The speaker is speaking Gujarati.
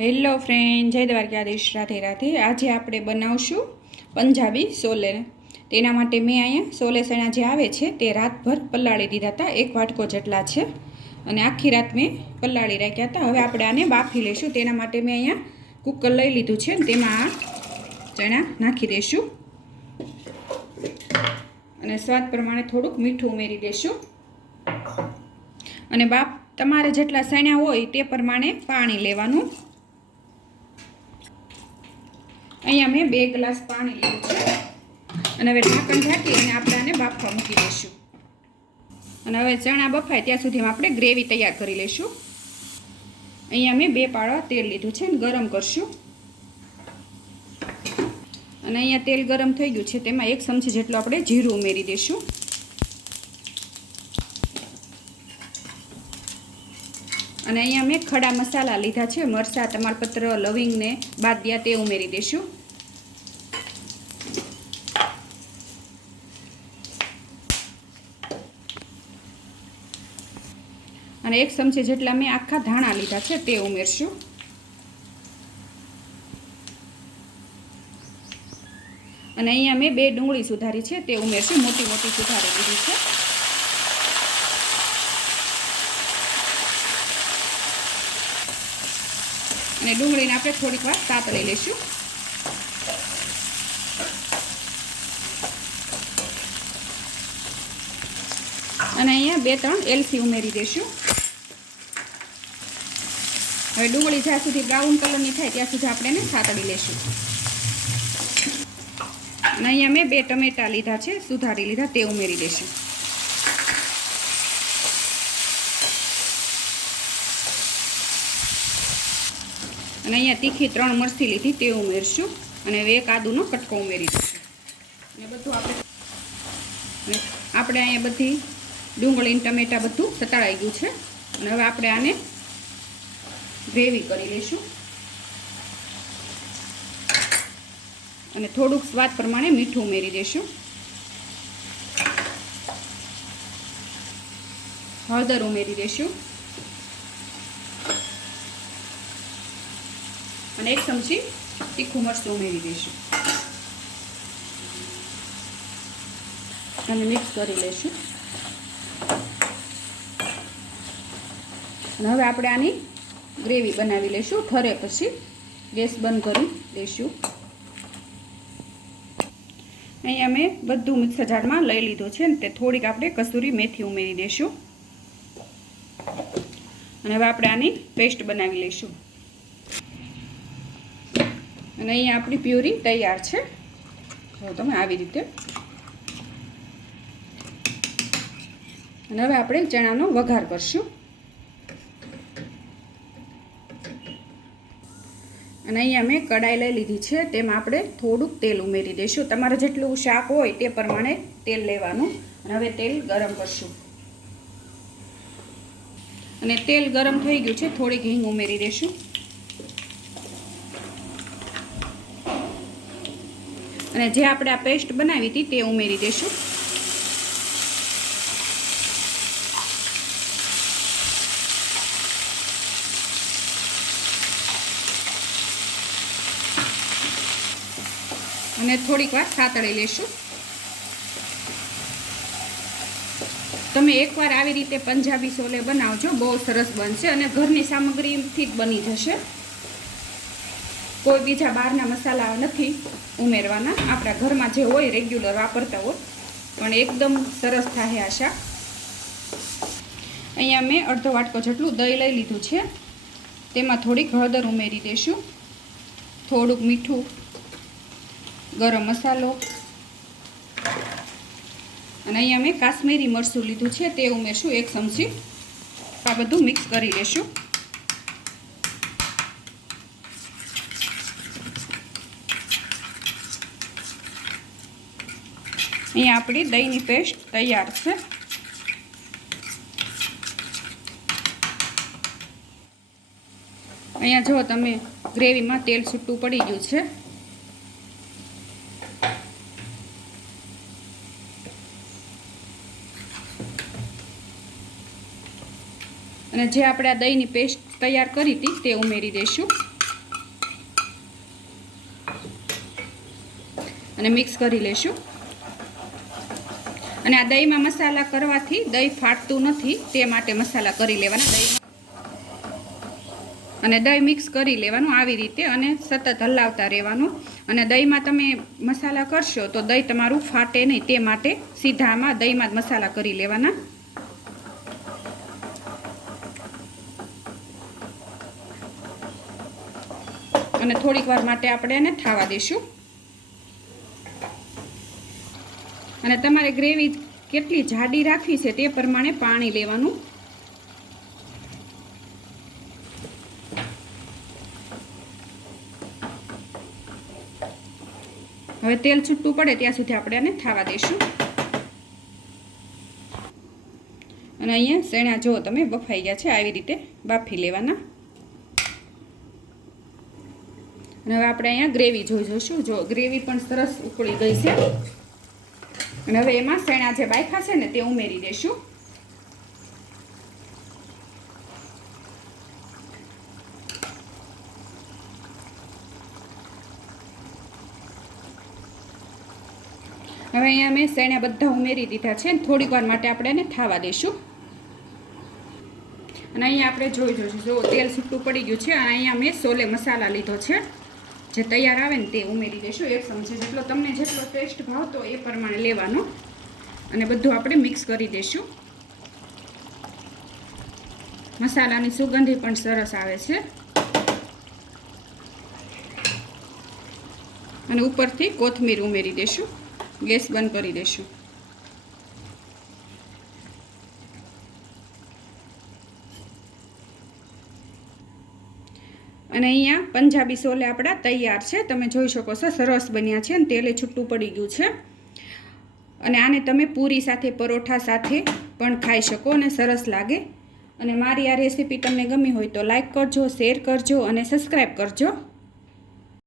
હેલો ફ્રેન્ડ, જય દ્વારકાધીશ રાધે રાધે આજે આપણે બનાવશું પંજાબી સોલે તેના માટે મેં અહીંયા સોલે સણા જે આવે છે તે રાતભર પલાળી દીધા હતા, એક વાટકો જેટલા છે. અને આખી રાત મેં પલાળી રાખ્યા હતા. હવે આપણે આને બાફી લઈશું. તેના માટે મેં અહીંયા કુકર લઈ લીધું છે તેમાં આ ચણા નાખી દઈશું. અને સ્વાદ પ્રમાણે થોડુંક મીઠું ઉમેરી દઈશું. અને બાપ તમારે જેટલા સણ્યા હોય તે પ્રમાણે પાણી લેવાનું. અહીંયા મેં બે ગ્લાસ પાણી લીધું છે. અને હવે ઢાંકણ ઢાંકી અને આપણે આને બાફવા મૂકી દઈશું. અને હવે ચણા બફાય ત્યાં સુધીમાં આપણે ગ્રેવી તૈયાર કરી લઈશું. અહીંયા મેં બે પાળા તેલ લીધું છે અને ગરમ કરશું. અને અહીંયા તેલ ગરમ થઈ ગયું છે તેમાં એક ચમચી જેટલું આપણે જીરું ઉમેરી દઈશું. અને અહીંયા મેં ખડા મસાલા લીધા છે. મરચાં તમાલપત્ર લવિંગને બાદ બાદિયા તે ઉમેરી દઈશું. અને એક ચમચી જેટલા મેં આખા ધાણા લીધા છે તે ઉમેરશું. અને અહીંયા મેં બે ડુંગળી સુધારી છે તે ઉમેરશું. મોટી મોટી સુધારી દીધી છે. અને ડુંગળીને આપણે થોડીક વાર સાતળી લઈશું. અને અહીંયા બે ત્રણ એલસી ઉમેરી દઈશું. હવે ડુંગળી જ્યાં સુધી બ્રાઉન કલરની થાય ત્યાં સુધી આપણે એને સાતડી લઈશું અને અહીંયા મેં બે ટમેટા લીધા છે, સુધારી લીધા, તે ઉમેરી દેશું અને અહીંયા તીખી ત્રણ મરચી લીધી, તે ઉમેરશું. અને હવે એક આદુનો કટકો ઉમેરી દઈશું. અને બધું આપણે આપણે અહીંયા બધી ડુંગળી ટમેટા બધું સતાળાઈ ગયું છે. અને હવે આપણે આને ગ્રેવી કરી લઈશું અને થોડુંક સ્વાદ પ્રમાણે મીઠું ઉમેરી દઈશું હળદર ઉમેરી દઈશું અને એક ચમચી તીખું મરચું ઉમેરી દઈશું અને મિક્સ કરી લઈશું અને હવે આપણે આની ગ્રેવી બનાવી લઈશું ઠરે પછી ગેસ બંધ કરી દઈશું અહીંયા મેં બધું મિક્સર જારમાં લઈ લીધું છે ને તે થોડીક આપણે કસૂરી મેથી ઉમેરી દઈશું અને હવે આપણે આની પેસ્ટ બનાવી લઈશું અને અહીંયા આપણી પ્યુરી તૈયાર છે. જો તમે આવી રીતે અને હવે આપણે ચણાનો વઘાર કરશું. અને અહીંયા મેં કડાઈ લઈ લીધી છે, તેમાં આપણે થોડુંક તેલ ઉમેરી દઈશું. તમારે જેટલું શાક હોય તે પ્રમાણે તેલ લેવાનું. અને હવે તેલ ગરમ કરશું. અને તેલ ગરમ થઈ ગયું છે થોડીક હિંગ ઉમેરી દઈશું. અને જે આપણે આ પેસ્ટ બનાવી હતી તે ઉમેરી દઈશું. અને થોડીક વાર સાતળી લેશું. તમે એકવાર આવી રીતે પંજાબી સોલે બનાવજો, બહુ સરસ બનશે અને ઘરની સામગ્રીથી જ બની જશે. કોઈ બીજા બહારના મસાલા નથી ઉમેરવાના. આપણા ઘરમાં જે હોય રેગ્યુલર વાપરતા હોય. પણ એકદમ સરસ થાય આ શાક. અહીંયા મેં અડધો વાટકો જેટલું દહીં લઈ લીધું છે. તેમાં થોડીક હળદર ઉમેરી દઈશું થોડુંક મીઠું ગરમ મસાલો. અને અહીંયા મેં કાશ્મીરી મરચું લીધું છે, તે ઉમેરશું એક ચમચી. આ બધું મિક્સ કરી લેશું. અહીંયા આપણી દહીંની પેસ્ટ તૈયાર છે. અહીંયા જો તમે ગ્રેવીમાં તેલ છૂટું પડી ગયું છે. અને જે આપણે આ દહીંની પેસ્ટ તૈયાર કરી હતી તે ઉમેરી દઈશું. અને મિક્સ કરી લેશું અને આ દહીંમાં મસાલા કરવાથી દહીં ફાટતું નથી, તે માટે મસાલા કરી લેવાના દહીંમાં. અને દહીં મિક્સ કરી લેવાનું આવી રીતે અને સતત હલાવતા રહેવાનું. અને દહીંમાં તમે મસાલા કરશો તો દહીં તમારું ફાટે નહીં, તે માટે સીધામાં દહીંમાં જ મસાલા કરી લેવાના. અને થોડીક વાર માટે આપણે એને થાવા દઈશું. અને તમારે ગ્રેવી કેટલી જાડી રાખવી છે તે પ્રમાણે પાણી લેવાનું. હવે તેલ છૂટું પડે ત્યાં સુધી આપણે આને થાવા દઈશું. અને અહીંયા શેણા જો તમે, બફાઈ ગયા છે, આવી રીતે બાફી લેવાના. અને હવે આપણે અહીંયા ગ્રેવી જોઈ જોઈશું. જો ગ્રેવી પણ સરસ ઉકળી ગઈ છે. અને હવે એમાં શેણા જે બાયખા છે ને તે ઉમેરી દઈશું. હવે અહીંયા મેં શેણા બધા ઉમેરી દીધા છે. થોડીક વાર માટે આપણે એને થાવા દઈશું. અને અહીંયા આપણે જોઈ જોઈશું. જો તેલ છૂટું પડી ગયું છે. અને અહીંયા મેં સોલે મસાલા લીધો છે. જે તૈયાર આવે ને તે ઉમેરી દઈશું એક ચમચી જેટલો તમને જેટલો ટેસ્ટ ભાવતો એ પ્રમાણે લેવાનો. અને બધું આપણે મિક્સ કરી દઈશું મસાલાની સુગંધી પણ સરસ આવે છે. અને ઉપરથી કોથમીર ઉમેરી દઈશું ગેસ બંધ કરી દઈશું અને અહીંયા પંજાબી સોલે આપણા તૈયાર છે. તમે જોઈ શકો છો, સરસ બન્યા છે અને તેલે છૂટું પડી ગયું છે. અને આને તમે પૂરી સાથે, પરોઠા સાથે પણ ખાઈ શકો અને સરસ લાગે. અને મારી આ રેસીપી તમને ગમી હોય તો લાઈક કરજો, શેર કરજો અને સબસ્ક્રાઈબ કરજો.